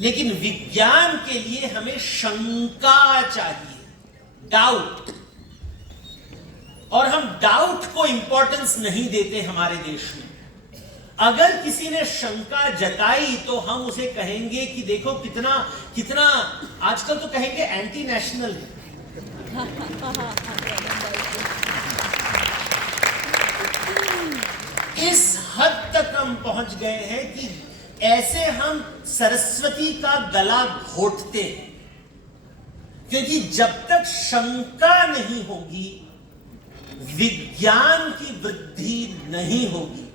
लेकिन विज्ञान के लिए हमें शंका चाहिए, डाउट। और हम डाउट को इंपॉर्टेंस नहीं देते हमारे देश में। अगर किसी ने शंका जताई तो हम उसे कहेंगे कि देखो कितना कितना, आजकल तो कहेंगे एंटी नेशनल है। इस हद तक हम पहुंच गए हैं कि ऐसे हम सरस्वती का गला घोटते हैं, क्योंकि जब तक शंका नहीं होगी विज्ञान की वृद्धि नहीं होगी।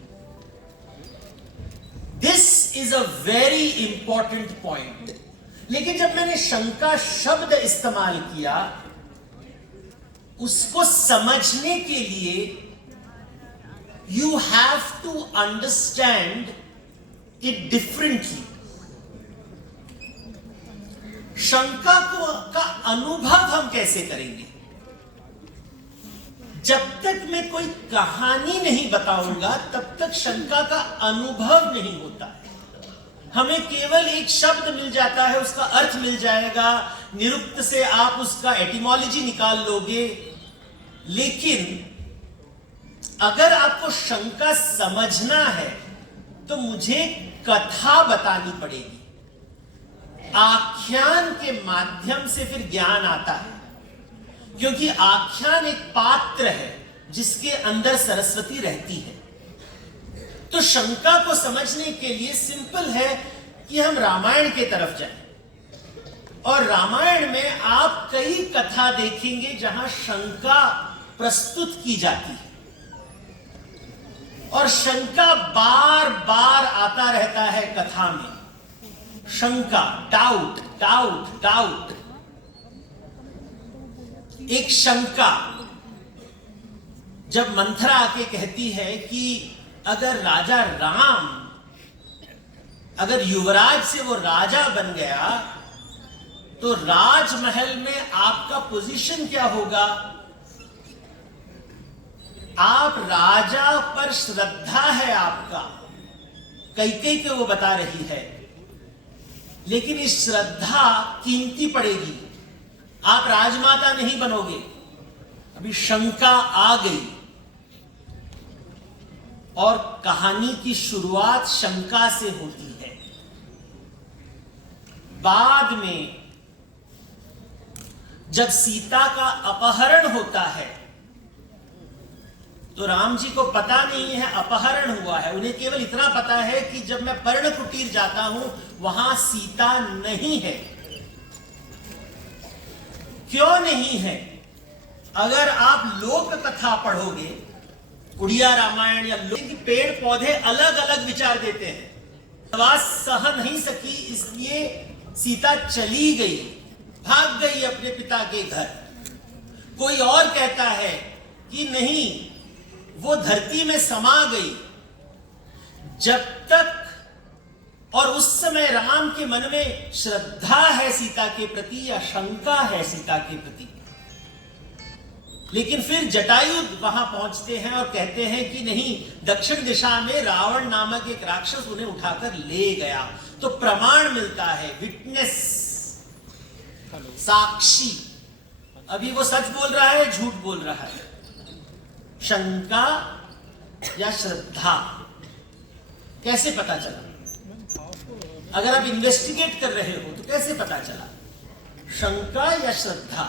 This is a very important point. लेकिन जब मैंने शंका शब्द इस्तेमाल किया, उसको समझने के लिए you have to understand it differently. शंका का अनुभव हम कैसे करेंगे? जब तक मैं कोई कहानी नहीं बताऊंगा तब तक शंका का अनुभव नहीं होता है। हमें केवल एक शब्द मिल जाता है, उसका अर्थ मिल जाएगा, निरुक्त से आप उसका एटिमोलॉजी निकाल लोगे। लेकिन अगर आपको शंका समझना है तो मुझे कथा बतानी पड़ेगी। आख्यान के माध्यम से फिर ज्ञान आता है, क्योंकि आख्यान एक पात्र है जिसके अंदर सरस्वती रहती है। तो शंका को समझने के लिए सिंपल है कि हम रामायण के तरफ जाएं। और रामायण में आप कई कथा देखेंगे जहां शंका प्रस्तुत की जाती है, और शंका बार बार आता रहता है कथा में। शंका, डाउट डाउट डाउट। एक शंका जब मंथरा आके कहती है कि अगर राजा राम, अगर युवराज से वो राजा बन गया तो राजमहल में आपका पोजीशन क्या होगा? आप राजा पर श्रद्धा है आपका, कैकेयी को वो बता रही है, लेकिन इस श्रद्धा कीमती पड़ेगी। आप राजमाता नहीं बनोगे। अभी शंका आ गई और कहानी की शुरुआत शंका से होती है। बाद में जब सीता का अपहरण होता है तो राम जी को पता नहीं है अपहरण हुआ है। उन्हें केवल इतना पता है कि जब मैं पर्ण कुटीर जाता हूं वहां सीता नहीं है। क्यों नहीं है? अगर आप लोक कथा पढ़ोगे, उड़िया रामायण या लोक की, पेड़ पौधे अलग अलग विचार देते हैं। आवाज सह नहीं सकी इसलिए सीता चली गई, भाग गई अपने पिता के घर। कोई और कहता है कि नहीं, वो धरती में समा गई। जब तक, और उस समय राम के मन में श्रद्धा है सीता के प्रति या शंका है सीता के प्रति। लेकिन फिर जटायु वहां पहुंचते हैं और कहते हैं कि नहीं, दक्षिण दिशा में रावण नामक एक राक्षस उन्हें उठाकर ले गया। तो प्रमाण मिलता है, विटनेस, साक्षी। अभी वो सच बोल रहा है, झूठ बोल रहा है, शंका या श्रद्धा। कैसे पता चला? अगर आप इन्वेस्टिगेट कर रहे हो तो कैसे पता चला? शंका या श्रद्धा?